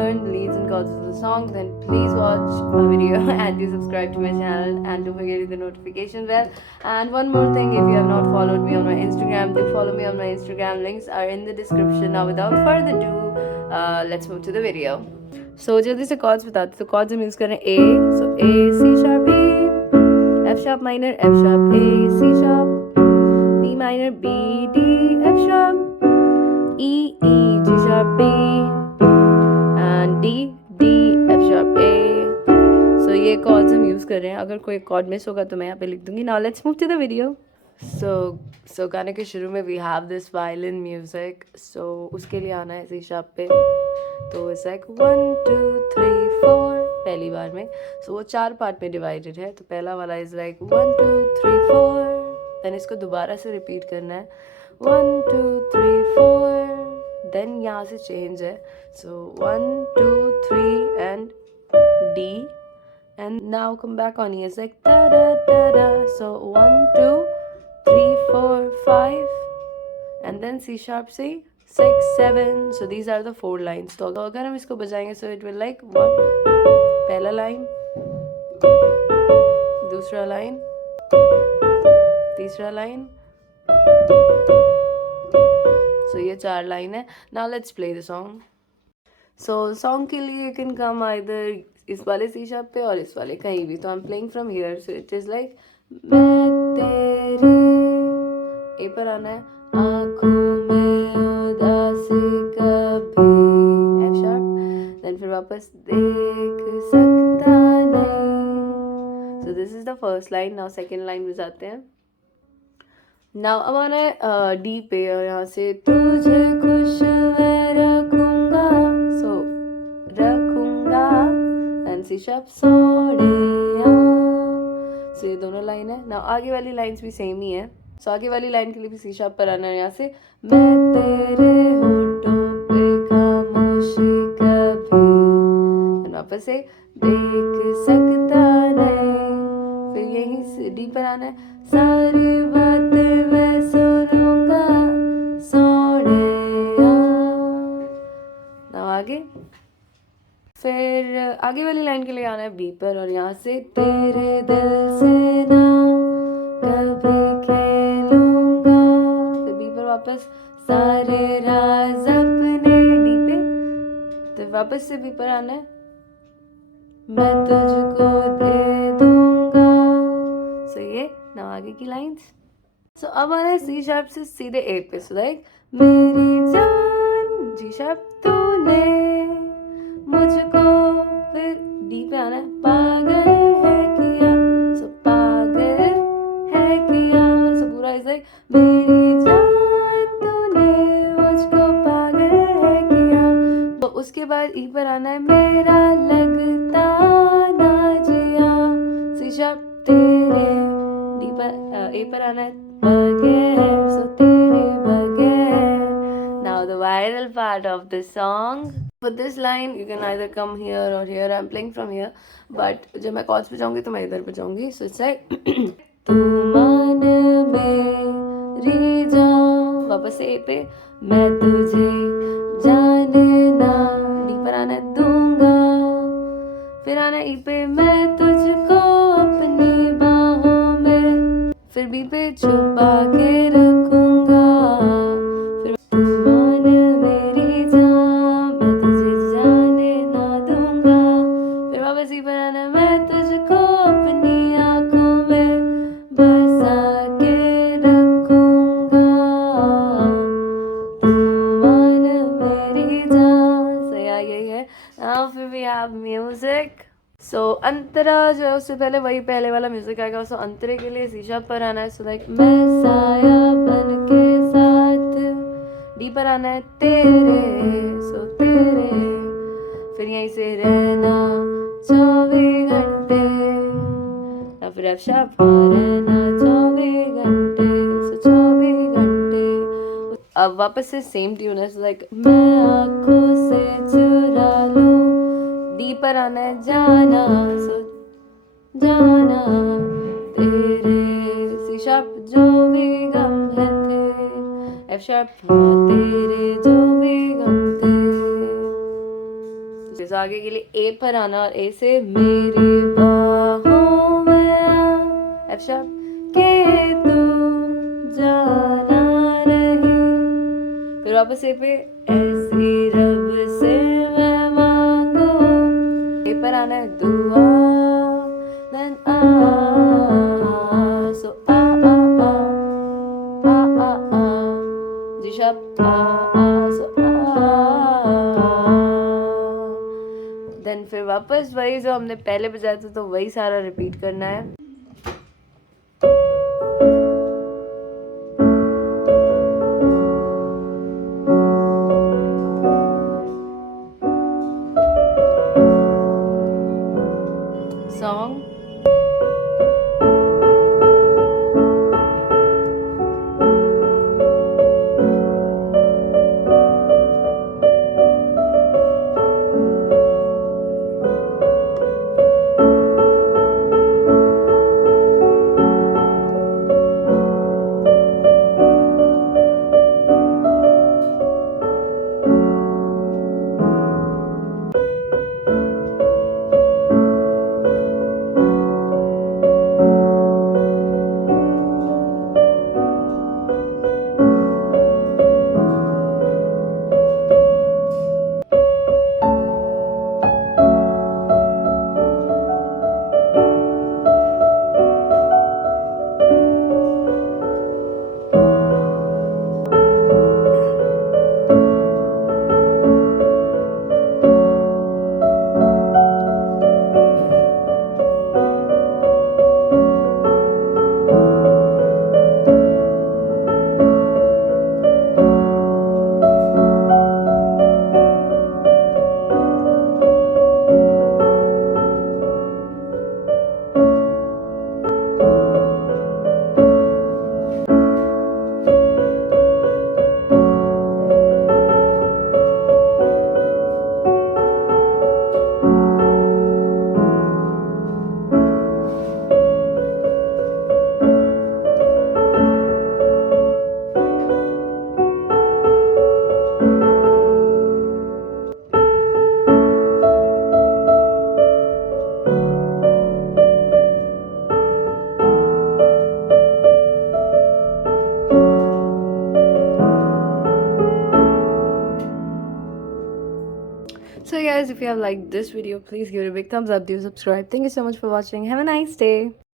learn the leads and chords of the song, then please watch my video and do subscribe to my channel and don't forget the notification bell. And one more thing, if you have not followed me on my Instagram, do follow me on my Instagram. Links are in the description. Now without further ado, let's move to the video. So जल्दी से chords बताते. तो chords हम use कर रहे हैं A, so A, C sharp, A, F sharp minor, F sharp, A, C sharp, B minor, B, D, F sharp, E, E, G sharp, B, and D, D, F sharp, A. So ये chords हम use कर रहे हैं. अगर कोई chord miss होगा तो मैं यहाँ पे लिख दूँगी. Now let's move to the video. So गाने के शुरू में we have this violin music. So उसके लिए आना है C sharp पे. तो it's like 1 2 3 4 पहली बार में. So वो 4 पार्ट में डिवाइडेड है. तो पहला वाला is like 1 2 3 4. Then इसको दोबारा से रिपीट करना है 1 2 3 4. Then यहाँ से चेंज है. So 1 2 3 and D. And now come back on here. It's like da da da da. So 1 2 3 4 5. And then C sharp C 6 7. So these are the 4 lines. तो अगर हम इसको बजाएंगे so it will like 1 पहला line, दूसरा line, तीसरा line. So ये 4 line है. Now let's play the song. So song के लिए you can come either इस वाले C sharp पे और इस वाले कहीं भी. तो I'm playing from here. So it is like मैं तेरे A पर आना है आँखों में उदासी कभी F sharp. Then फिर वापस देख सकता नहीं. So this is the first line. Now second line में जाते हैं. Now अब आना है D पे और यहाँ से तुझे खुश मैं रखूँगा. So रखूँगा and C sharp सोड़ेया. So ये दोनों लाइन है. Now आगे वाली लाइन्स भी सेम ही है. So आगे वाली लाइन के लिए भी C sharp पर आना है. यहाँ से मैं तेरे होठों पे खामोशी कभी and वापस से देख सकता नहीं. फिर यहीं से D पर आना है सारी बातें मैं सुनूंगा सोनिया. ना आगे फिर आगे वाली लाइन के लिए आना है B पर और यहाँ से तेरे दिल से ना कभी खेलूंगा. फिर B पर वापस सारे राज अपने D पे. तो वापस से B पर आना है मैं तुझको दे दूंगा. सो ये ना आगे की लाइंस. सो अब आना है C sharp से सीधे A पे. सो लाइक मेरी जान G sharp तूने मुझको. फिर D पे आना है पागल है किया. सो पागल है किया. सो पूरा इज लाइक मेरी जान तूने मुझको पागल है किया. तो उसके बाद E पर आना है मेरा लगता ना जिया. C sharp तेरे D पर A पर आना है बगैर. सो तेरे बगैर. Now the viral part of the song. For this line you can either come here or here. I'm playing from here. But जब मैं chords बजाऊंगी तो मैं इधर बजाऊंगी. So it's like तू मान मेरी जान. वापस से A पे मैं तुझे जाने ना. D पर आना है दूंगा. फिर आना है E पे मैं तुझको अपनी बाहों में. फिर B पे छुपा के रखूंगा. फिर तू मान मेरी जान मैं तुझे जाने ना दूंगा. फिर वापस E पर आना है मैं तुझको अपनी आँखों में बसा के रखूंगा. तू मान मेरी जान. So yeah, यही है. Now फिर we have music. So अंतरा जो है उससे पहले वही पहले वाला म्यूजिक आएगा. So अंतरे के लिए C sharp पर आना है. So like मैं साया बन के साथ. D पर आना है तेरे. So तेरे. फिर यहीं से रहना 24 घंटे. या फिर F sharp रहना 24 घंटे. So 24 घंटे. अब वापस से सेम ट्यून है. So like मैं आँखों से चुरा लूं. D पर आना है जाना. So जाना तेरे. C sharp जो भी गम है थे. F sharp तेरे जो भी गम थे. तो आगे के लिए ए पर आना और ए से मेरी बाहों में आ, एफ शार्प के तू जाना नहीं, फिर वापस ए पे ऐसी रब से मैं मांगू, ए पर आना है दुआ, then आ, so आ जी शार्प so देन फिर वापस वही जो हमने पहले बजाया था तो वही सारा रिपीट करना है। Song So guys, if you have liked this video, please give it a big thumbs up, do subscribe. Thank you so much for watching. Have a nice day.